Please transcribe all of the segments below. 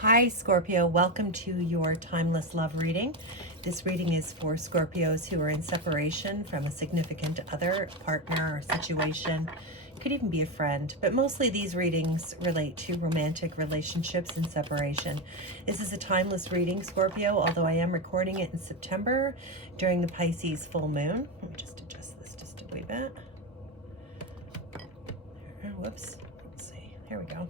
Hi Scorpio, welcome to your timeless love reading. This reading is for Scorpios who are in separation from a significant other, partner, or situation. Could even be a friend, but mostly these readings relate to romantic relationships and separation. This is a timeless reading, Scorpio, although I am recording it in September during the Pisces full moon. Let me just adjust this just a wee bit. Whoops, let's see, here we go.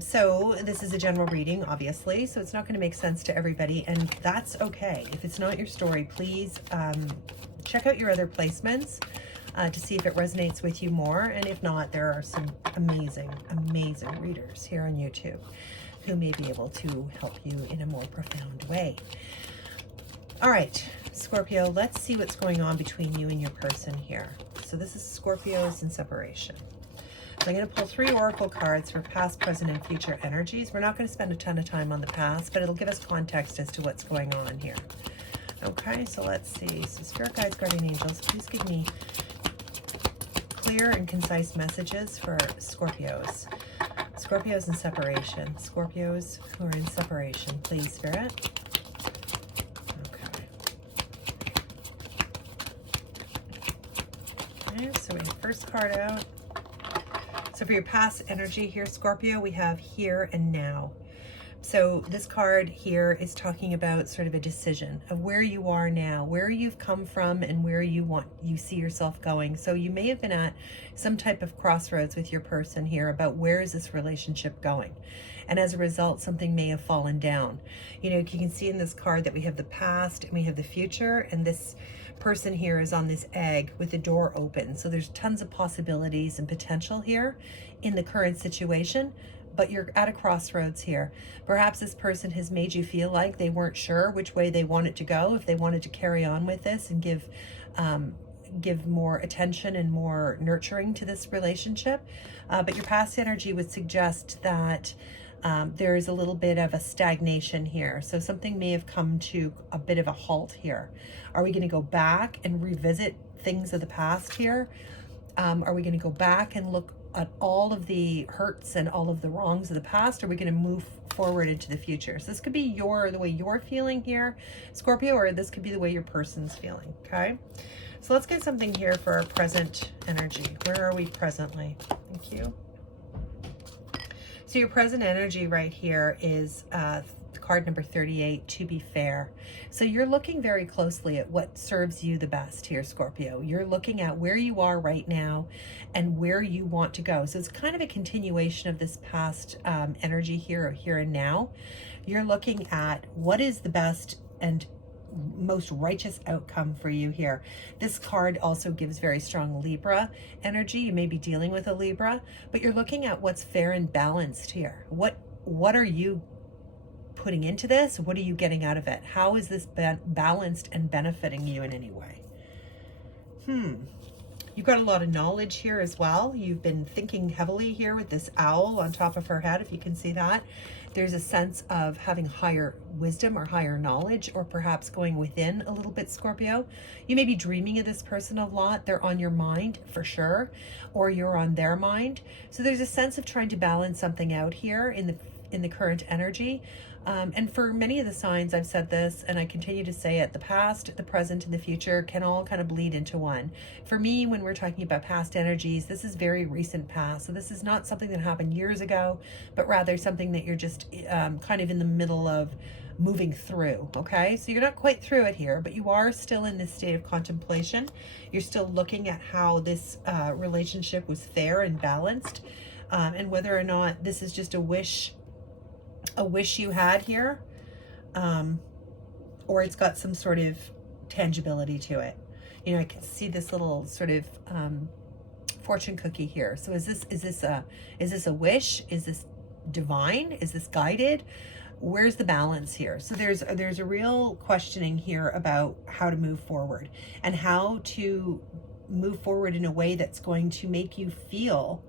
So this is a general reading, obviously, so it's not going to make sense to everybody, and that's okay. If it's not your story, please check out your other placements to see if it resonates with you more, and if not, there are some amazing readers here on YouTube who may be able to help you in a more profound way. All right, Scorpio, let's see what's going on between you and your person here. So this is Scorpios in separation. So I'm going to pull 3 oracle cards for past, present, and future energies. We're not going to spend a ton of time on the past, but it'll give us context as to what's going on here. Okay, so let's see. So Spirit Guides, Guardian Angels, please give me clear and concise messages for Scorpios. Scorpios in separation. Scorpios who are in separation, please, Spirit. Okay, so we have first card out. So for your past energy here, Scorpio, we have here and now. So this card here is talking about sort of a decision of where you are now, where you've come from, and where you see yourself going. So you may have been at some type of crossroads with your person here about where is this relationship going. And as a result, something may have fallen down. You know, you can see in this card that we have the past and we have the future, and this person here is on this egg with the door open. So there's tons of possibilities and potential here in the current situation, but you're at a crossroads here. Perhaps this person has made you feel like they weren't sure which way they wanted to go, if they wanted to carry on with this and give more attention and more nurturing to this relationship. But your past energy would suggest that there is a little bit of a stagnation here. So something may have come to a bit of a halt here. Are we going to go back and revisit things of the past here? Are we going to go back and look at all of the hurts and all of the wrongs of the past? Are we going to move forward into the future? So this could be the way you're feeling here, Scorpio, or this could be the way your person's feeling, okay? So let's get something here for our present energy. Where are we presently? Thank you. So your present energy right here is card number 38, to be fair. So you're looking very closely at what serves you the best here, Scorpio. You're looking at where you are right now and where you want to go. So it's kind of a continuation of this past energy here and now. You're looking at what is the best and most righteous outcome for you here. This card also gives very strong Libra energy. You may be dealing with a Libra, but you're looking at what's fair and balanced here. What are you putting into this? What are you getting out of it? How is this balanced and benefiting you in any way? You've got a lot of knowledge here as well. You've been thinking heavily here with this owl on top of her head, if you can see that. There's a sense of having higher wisdom or higher knowledge, or perhaps going within a little bit, Scorpio. You may be dreaming of this person a lot. They're on your mind for sure, or you're on their mind. So there's a sense of trying to balance something out here in the current energy. And for many of the signs, I've said this, and I continue to say it, the past, the present, and the future can all kind of bleed into one. For me, when we're talking about past energies, this is very recent past. So this is not something that happened years ago, but rather something that you're just kind of in the middle of moving through, okay? So you're not quite through it here, but you are still in this state of contemplation. You're still looking at how this relationship was fair and balanced, and whether or not this is just a wish you had here, or it's got some sort of tangibility to it. You know, I can see this little sort of fortune cookie here. So is this a wish? Is this divine? Is this guided? Where's the balance here? So there's a real questioning here about how to move forward and how to move forward in a way that's going to make you feel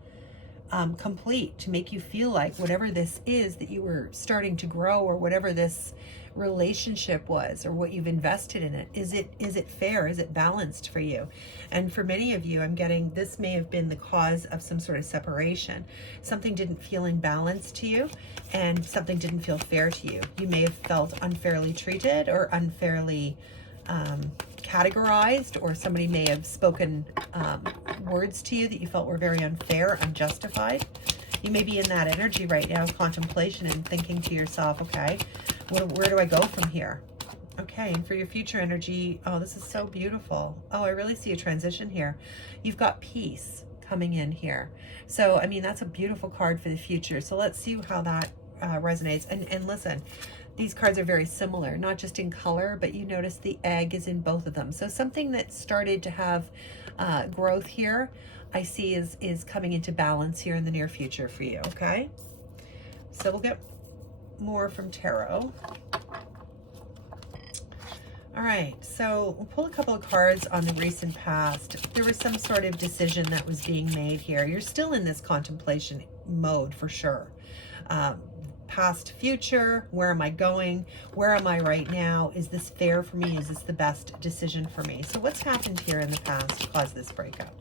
complete, to make you feel like whatever this is that you were starting to grow, or whatever this relationship was, or what you've invested in it, is it fair? Is it balanced for you? And for many of you, I'm getting this may have been the cause of some sort of separation. Something didn't feel in balance to you, and something didn't feel fair to you. You may have felt unfairly treated, or unfairly categorized, or somebody may have spoken words to you that you felt were very unfair, unjustified. You may be in that energy right now of contemplation and thinking to yourself, okay, where do I go from here? Okay, and for your future energy, oh, this is so beautiful. Oh, I really see a transition here. You've got peace coming in here. So, I mean, that's a beautiful card for the future. So let's see how that resonates. And listen, these cards are very similar, not just in color, but you notice the egg is in both of them. So something that started to have growth here, I see is coming into balance here in the near future for you, okay? So we'll get more from tarot. All right, so we'll pull a couple of cards on the recent past. There was some sort of decision that was being made here. You're still in this contemplation mode for sure. Past, future, where am I going? Where am I right now? Is this fair for me? Is this the best decision for me? So what's happened here in the past to cause this breakup?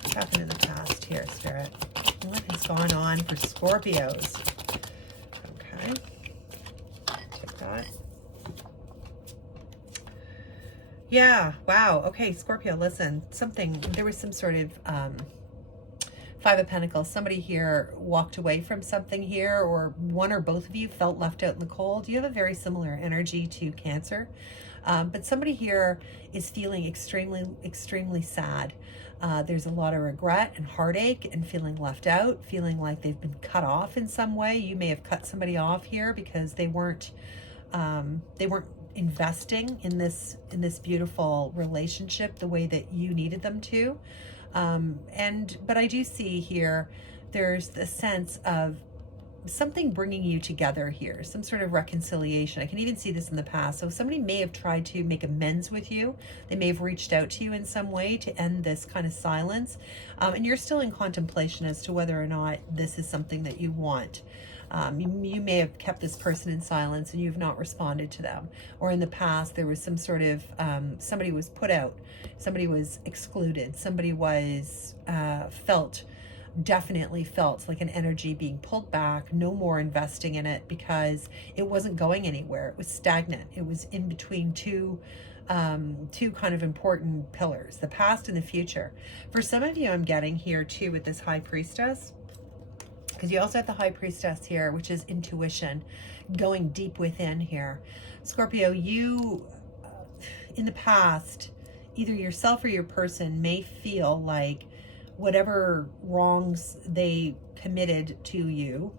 What's happened in the past here, Spirit? What has gone on for Scorpios? Okay, take that. Yeah, wow. Okay, Scorpio, listen, there was some sort of Five of Pentacles. Somebody here walked away from something here, or one or both of you felt left out in the cold. You have a very similar energy to Cancer. But somebody here is feeling extremely sad. There's a lot of regret and heartache and feeling left out, feeling like they've been cut off in some way. You may have cut somebody off here because they weren't investing in this beautiful relationship the way that you needed them to. But I do see here there's the sense of something bringing you together here, some sort of reconciliation. I can even see this in the past. So somebody may have tried to make amends with you. They may have reached out to you in some way to end this kind of silence. And you're still in contemplation as to whether or not this is something that you want. You may have kept this person in silence and you've not responded to them. Or in the past, there was some sort of, somebody was put out, somebody was excluded, somebody was definitely felt like an energy being pulled back, no more investing in it because it wasn't going anywhere. It was stagnant. It was in between two kind of important pillars, the past and the future. For some of you, I'm getting here too with this High Priestess, because you also have the High Priestess here, which is intuition, going deep within here. Scorpio, you, in the past, either yourself or your person may feel like whatever wrongs they committed to you,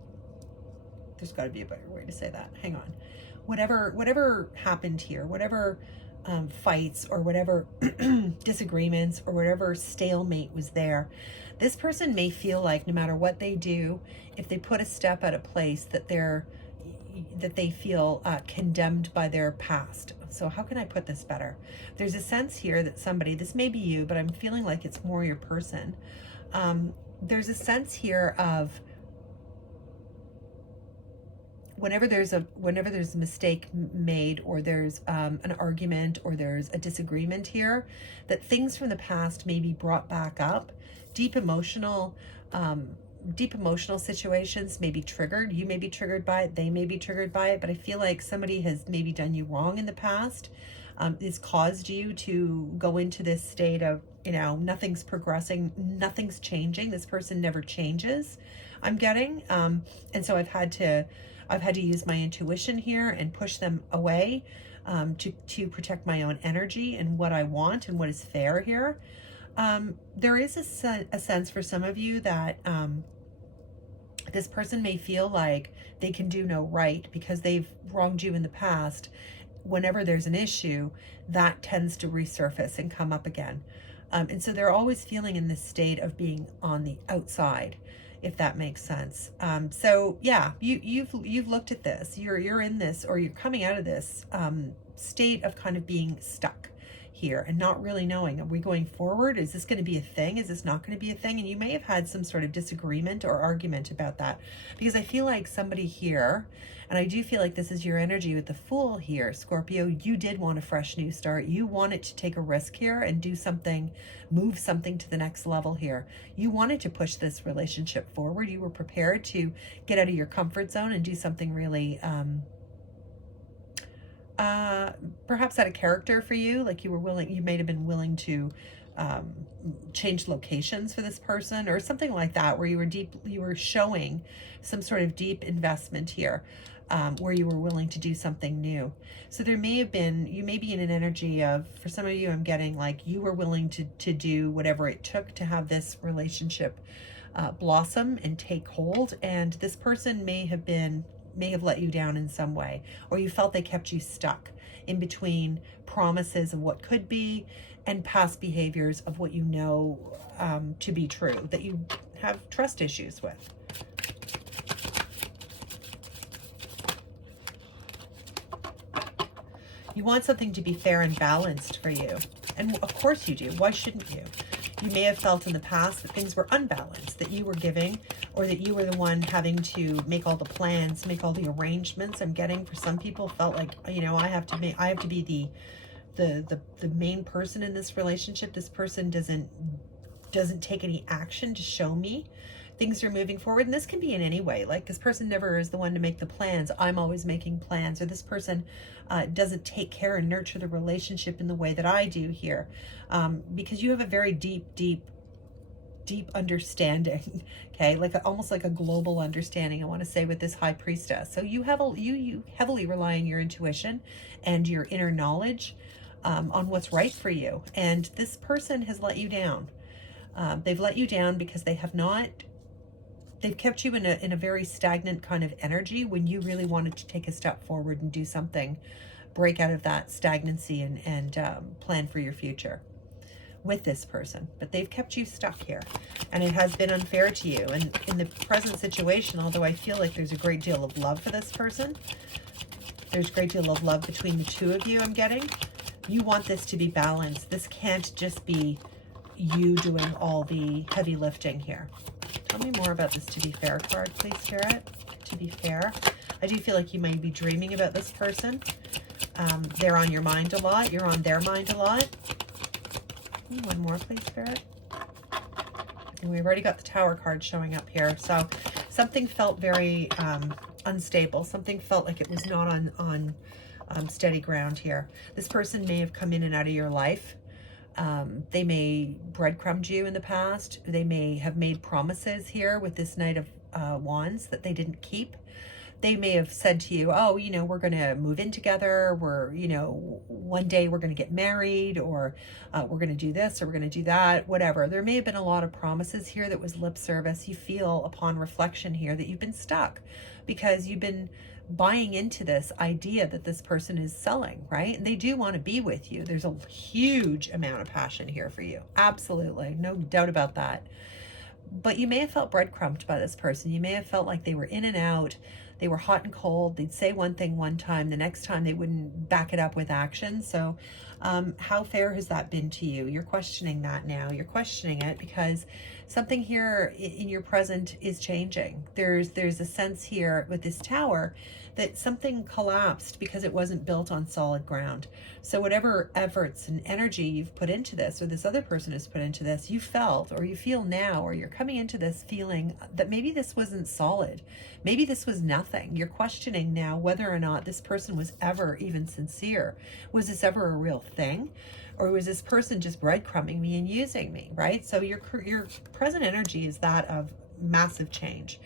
there's got to be a better way to say that. Hang on. Whatever happened here, whatever fights or whatever disagreements or whatever stalemate was there, this person may feel like no matter what they do, if they put a step at a place that they feel condemned by their past. So how can I put this better? There's a sense here that somebody, this may be you, but I'm feeling like it's more your person. There's a sense here of whenever there's a mistake made, or there's an argument, or there's a disagreement here, that things from the past may be brought back up. Deep emotional situations may be triggered. You may be triggered by it. They may be triggered by it. But I feel like somebody has maybe done you wrong in the past. It's caused you to go into this state of, nothing's progressing, nothing's changing. This person never changes, I'm getting. And so I've had to use my intuition here and push them away to protect my own energy and what I want and what is fair here. There is a sense for some of you that this person may feel like they can do no right because they've wronged you in the past. Whenever there's an issue, that tends to resurface and come up again. And so they're always feeling in this state of being on the outside, if that makes sense. So yeah, you've looked at this. You're in this, or you're coming out of this state of kind of being stuck here and not really knowing, are we going forward? Is this going to be a thing? Is this not going to be a thing? And you may have had some sort of disagreement or argument about that, because I feel like somebody here, and I do feel like this is your energy with the Fool here, Scorpio, you did want a fresh new start. You wanted to take a risk here and do something, move something to the next level here. You wanted to push this relationship forward. You were prepared to get out of your comfort zone and do something really, perhaps out of character for you. Like you were willing, you may have been willing to change locations for this person or something like that, where you were showing some sort of deep investment here, where you were willing to do something new. So there may have been, you may be in an energy of, for some of you, I'm getting like you were willing to do whatever it took to have this relationship blossom and take hold. And this person may have let you down in some way, or you felt they kept you stuck in between promises of what could be and past behaviors of what you know to be true, that you have trust issues with. You want something to be fair and balanced for you. And of course you do. Why shouldn't you? You may have felt in the past that things were unbalanced, that you were giving, or that you were the one having to make all the plans, make all the arrangements. I'm getting, for some people, felt like, you know, I have to be the main person in this relationship. This person doesn't take any action to show me things are moving forward. And this can be in any way. Like this person never is the one to make the plans. I'm always making plans. Or this person doesn't take care and nurture the relationship in the way that I do here. Because you have a very deep understanding, okay? Like almost like a global understanding, I want to say, with this High Priestess. So you heavily rely on your intuition and your inner knowledge on what's right for you. And this person has let you down. They've let you down because they've kept you in a very stagnant kind of energy when you really wanted to take a step forward and do something, break out of that stagnancy and plan for your future with this person. But they've kept you stuck here, and it has been unfair to you. And in the present situation, although I feel like there's a great deal of love for this person, there's a great deal of love between the two of you, I'm getting. You want this to be balanced. This can't just be you doing all the heavy lifting here. Tell me more about this To Be Fair card, please, Spirit. To be fair. I do feel like you might be dreaming about this person. They're on your mind a lot. You're on their mind a lot. One more, please, Spirit. And we've already got the Tower card showing up here. So something felt very unstable. Something felt like it was not on steady ground here. This person may have come in and out of your life. They may breadcrumbed you in the past. They may have made promises here with this Knight of Wands that they didn't keep. They may have said to you, oh, you know, we're going to move in together. We're, you know, one day we're going to get married, or we're going to do this, or we're going to do that, whatever. There may have been a lot of promises here that was lip service. You feel upon reflection here that you've been stuck because you've been buying into this idea that this person is selling, right? And they do want to be with you. There's a huge amount of passion here for you. Absolutely. No doubt about that. But you may have felt breadcrumbed by this person. You may have felt like they were in and out. They were hot and cold. They'd say one thing one time. The next time they wouldn't back it up with action. So how fair has that been to you? You're questioning that now. You're questioning it because something here in your present is changing. There's a sense here with this Tower that something collapsed because it wasn't built on solid ground. So whatever efforts and energy you've put into this, or this other person has put into this, you felt, or you feel now, or you're coming into this feeling that maybe this wasn't solid. Maybe this was nothing. You're questioning now whether or not this person was ever even sincere. Was this ever a real thing? Or was this person just breadcrumbing me and using me, right? So your present energy is that of massive change.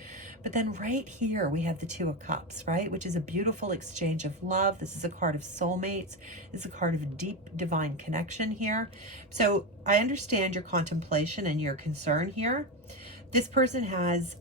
But then right here, we have the Two of Cups, right? Which is a beautiful exchange of love. This is a card of soulmates. This is a card of deep divine connection here. So I understand your contemplation and your concern here. This person has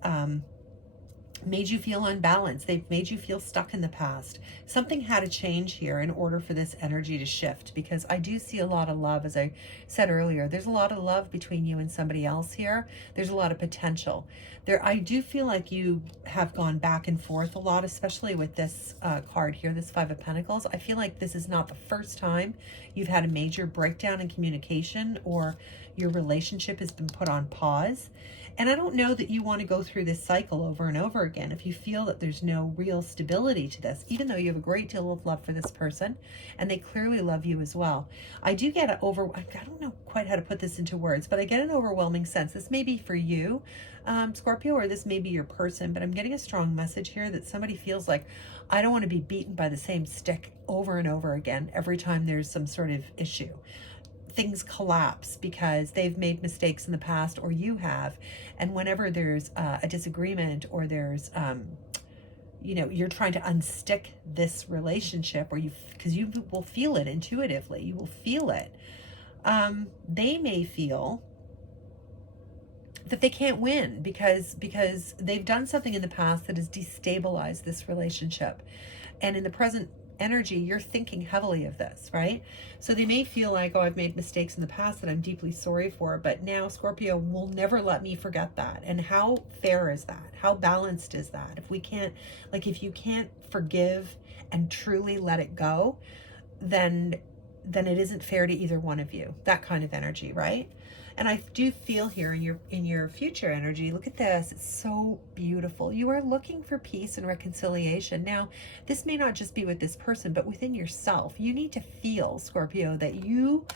made you feel unbalanced. They've made you feel stuck in the past. Something had to change here in order for this energy to shift, because I do see a lot of love. As I said earlier, there's a lot of love between you and somebody else here. There's a lot of potential there. I do feel like you have gone back and forth a lot, especially with this card here, this Five of Pentacles. I feel like this is not the first time you've had a major breakdown in communication, or your relationship has been put on pause. And I don't know that you want to go through this cycle over and over again if you feel that there's no real stability to this, even though you have a great deal of love for this person and they clearly love you as well. I do get I don't know quite how to put this into words, but I get an overwhelming sense. This may be for you, Scorpio, or this may be your person, but I'm getting a strong message here that somebody feels like, I don't want to be beaten by the same stick over and over again every time there's some sort of issue. Things collapse because they've made mistakes in the past, or you have, and whenever there's a disagreement, or there's you know, you're trying to unstick this relationship, or because you will feel it intuitively, you will feel it, they may feel that they can't win because they've done something in the past that has destabilized this relationship, and in the present energy, you're thinking heavily of this, right? So they may feel like, oh, I've made mistakes in the past that I'm deeply sorry for, but now Scorpio will never let me forget that. And how fair is that? How balanced is that? If we can't, like, if you can't forgive and truly let it go, then it isn't fair to either one of you. That kind of energy, right? And I do feel here in your future energy, look at this, it's so beautiful. You are looking for peace and reconciliation. Now, this may not just be with this person, but within yourself. You need to feel, Scorpio, that you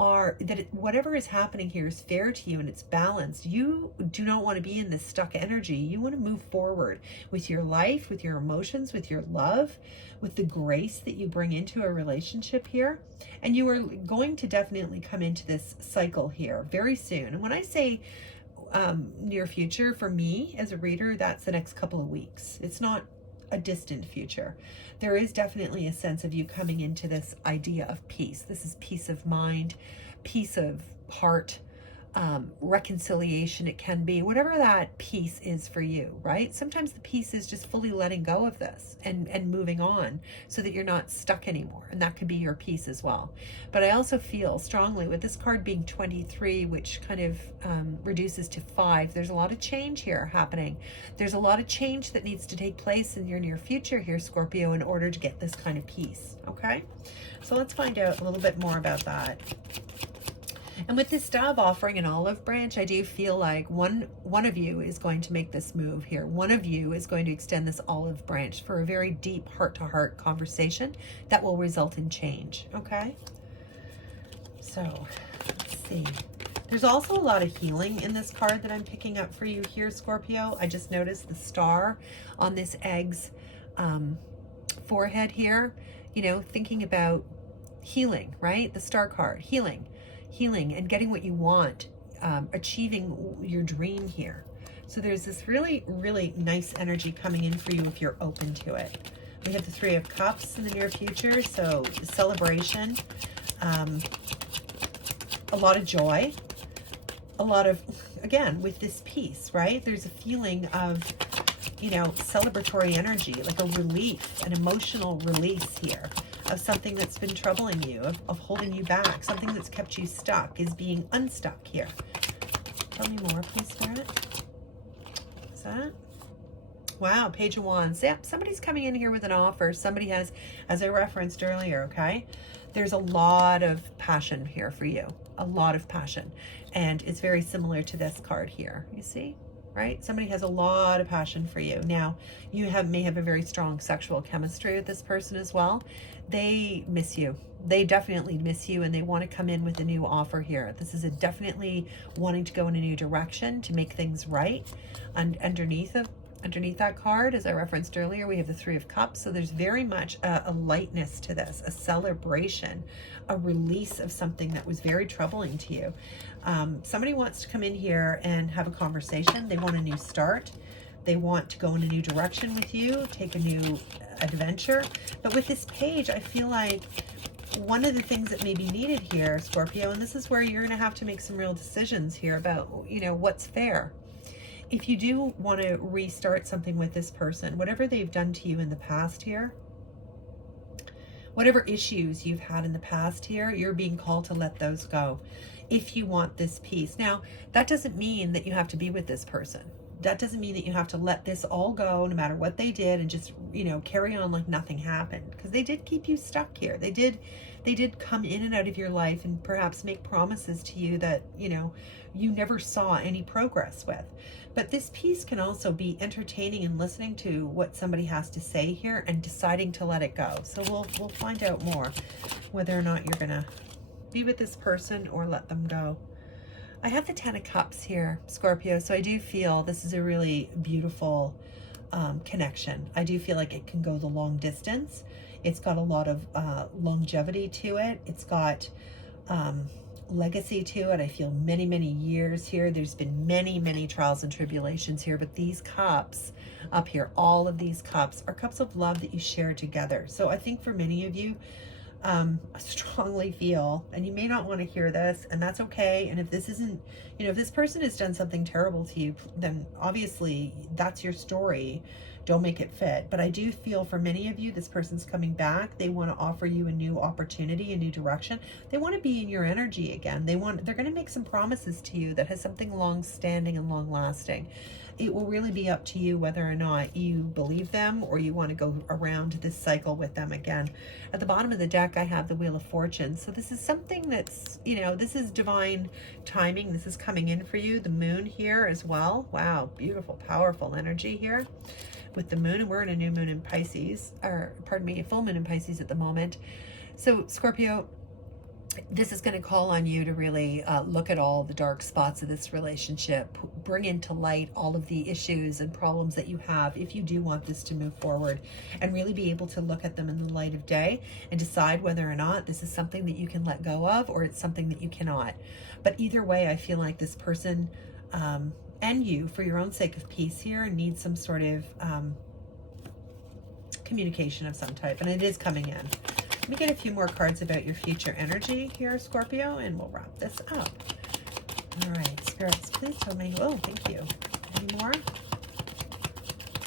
are, whatever is happening here is fair to you and it's balanced. You do not want to be in this stuck energy. You want to move forward with your life, with your emotions, with your love, with the grace that you bring into a relationship here. And you are going to definitely come into this cycle here very soon. And when I say near future, for me as a reader, that's the next couple of weeks. It's not a distant future. There is definitely a sense of you coming into this idea of peace. This is peace of mind, peace of heart, reconciliation. It can be whatever that peace is for you, right? Sometimes the peace is just fully letting go of this and moving on so that you're not stuck anymore. And that could be your peace as well. But I also feel strongly with this card being 23, which kind of reduces to 5, there's a lot of change here happening. There's a lot of change that needs to take place in your near future here, Scorpio, in order to get this kind of peace. Okay, so let's find out a little bit more about that. And with this dove offering an olive branch, I do feel like one of you is going to make this move here. One of you is going to extend this olive branch for a very deep heart-to-heart conversation that will result in change, okay? So, let's see. There's also a lot of healing in this card that I'm picking up for you here, Scorpio. I just noticed the star on this egg's forehead here, you know, thinking about healing, right? The star card, healing and getting what you want, achieving your dream here. So there's this really, really nice energy coming in for you if you're open to it. We have the Three of Cups in the near future, so celebration, a lot of joy, a lot of, again, with this peace, right? There's a feeling of, you know, celebratory energy, like a relief, an emotional release here of something that's been troubling you, of holding you back, something that's kept you stuck is being unstuck here. Tell me more, please, Spirit. Is that? Wow, Page of Wands. Yep, somebody's coming in here with an offer. Somebody has, as I referenced earlier, okay? There's a lot of passion here for you, a lot of passion. And it's very similar to this card here, you see? Right? Somebody has a lot of passion for you. Now, you may have a very strong sexual chemistry with this person as well. They miss you. They definitely miss you, and they want to come in with a new offer here. This is definitely wanting to go in a new direction to make things right. And underneath that card, as I referenced earlier, we have the Three of Cups. So there's very much a lightness to this, a celebration, a release of something that was very troubling to you. Somebody wants to come in here and have a conversation. They want a new start. They want to go in a new direction with you, take a new adventure. But with this page, I feel like one of the things that may be needed here, Scorpio, and this is where you're going to have to make some real decisions here about, you know, what's fair, if you do want to restart something with this person, whatever they've done to you in the past here, whatever issues you've had in the past here, you're being called to let those go if you want this peace. Now, that doesn't mean that you have to be with this person. That doesn't mean that you have to let this all go no matter what they did and just, you know, carry on like nothing happened, because they did keep you stuck here. They did come in and out of your life and perhaps make promises to you that, you know, you never saw any progress with. But this piece can also be entertaining and listening to what somebody has to say here and deciding to let it go. So we'll find out more whether or not you're gonna be with this person or let them go. I have the 10 of Cups here, Scorpio, so I do feel this is a really beautiful connection. I do feel like it can go the long distance. It's got a lot of longevity to it. It's got legacy to it. I feel many, many years here. There's been many, many trials and tribulations here, but these cups up here, all of these cups are cups of love that you share together. So I think for many of you, I strongly feel, and you may not want to hear this, and that's okay. And if this isn't, you know, if this person has done something terrible to you, then obviously that's your story. Don't make it fit. But I do feel for many of you, this person's coming back. They want to offer you a new opportunity, a new direction. They want to be in your energy again. They're going to make some promises to you that has something long standing and long lasting. It will really be up to you whether or not you believe them or you want to go around this cycle with them again. At the bottom of the deck, I have the Wheel of Fortune. So this is something that's, you know, this is divine timing. This is coming in for you. The moon here as well. Wow, beautiful, powerful energy here with the moon. And we're in a new moon in Pisces, or pardon me, a full moon in Pisces at the moment. So Scorpio, this is going to call on you to really look at all the dark spots of this relationship, bring into light all of the issues and problems that you have if you do want this to move forward, and really be able to look at them in the light of day and decide whether or not this is something that you can let go of or it's something that you cannot. But either way, I feel like this person and you, for your own sake of peace here, need some sort of communication of some type, and it is coming in. Let me get a few more cards about your future energy here, Scorpio, and we'll wrap this up. All right, spirits, please tell me. Oh, thank you. Any more?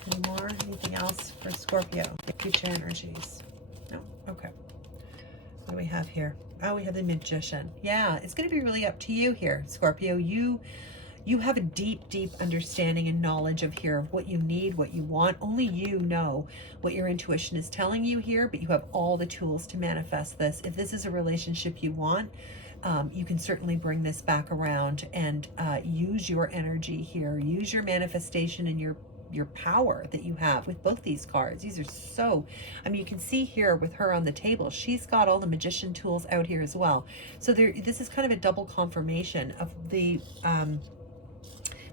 Any more? Anything else for Scorpio? Future energies? No? Okay. What do we have here? Oh, we have the Magician. Yeah, it's going to be really up to you here, Scorpio. You have a deep, deep understanding and knowledge of what you need, what you want. Only you know what your intuition is telling you here, but you have all the tools to manifest this. If this is a relationship you want, you can certainly bring this back around and use your energy here. Use your manifestation and your power that you have with both these cards. These are so, I mean, you can see here with her on the table, she's got all the magician tools out here as well. So this is kind of a double confirmation of the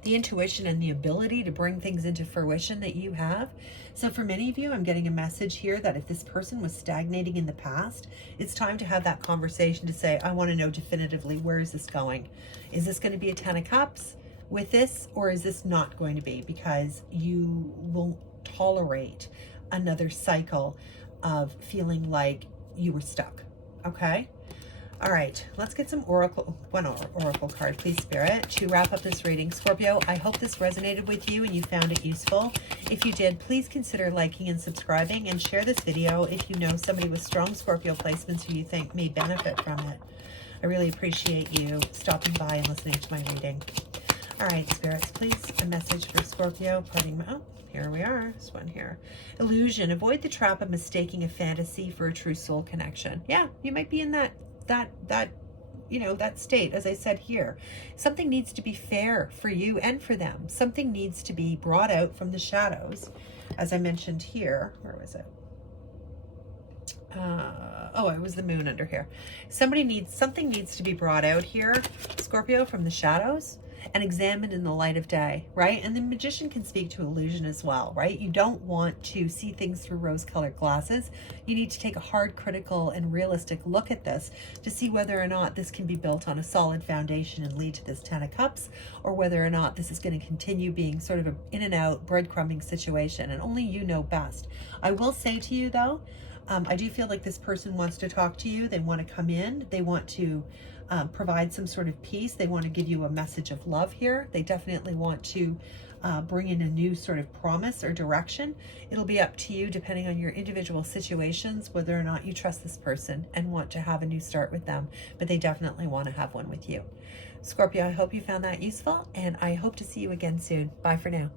intuition and the ability to bring things into fruition that you have. So for many of you, I'm getting a message here that if this person was stagnating in the past, it's time to have that conversation to say, I want to know definitively, where is this going? Is this going to be a 10 of Cups with this, or is this not going to be? Because you won't tolerate another cycle of feeling like you were stuck. Okay? All right, let's get some one oracle card, please, Spirit, to wrap up this reading. Scorpio, I hope this resonated with you and you found it useful. If you did, please consider liking and subscribing, and share this video if you know somebody with strong Scorpio placements who you think may benefit from it. I really appreciate you stopping by and listening to my reading. All right, spirits, please, a message for Scorpio. Oh, here we are. This one here. Illusion. Avoid the trap of mistaking a fantasy for a true soul connection. Yeah, you might be in that state. As I said here, something needs to be fair for you and for them. Something needs to be brought out from the shadows, as I mentioned here. Where was it? It was the moon under here. Something needs to be brought out here, Scorpio, from the shadows and examined in the light of day, right? And the Magician can speak to illusion as well, right? You don't want to see things through rose-colored glasses. You need to take a hard, critical, and realistic look at this to see whether or not this can be built on a solid foundation and lead to this 10 of Cups, or whether or not this is going to continue being sort of an in and out breadcrumbing situation, and only you know best. I will say to you, though, I do feel like this person wants to talk to you. They want to come in. They want to provide some sort of peace. They want to give you a message of love here. They definitely want to bring in a new sort of promise or direction. It'll be up to you, depending on your individual situations, whether or not you trust this person and want to have a new start with them, but they definitely want to have one with you. Scorpio, I hope you found that useful, and I hope to see you again soon. Bye for now.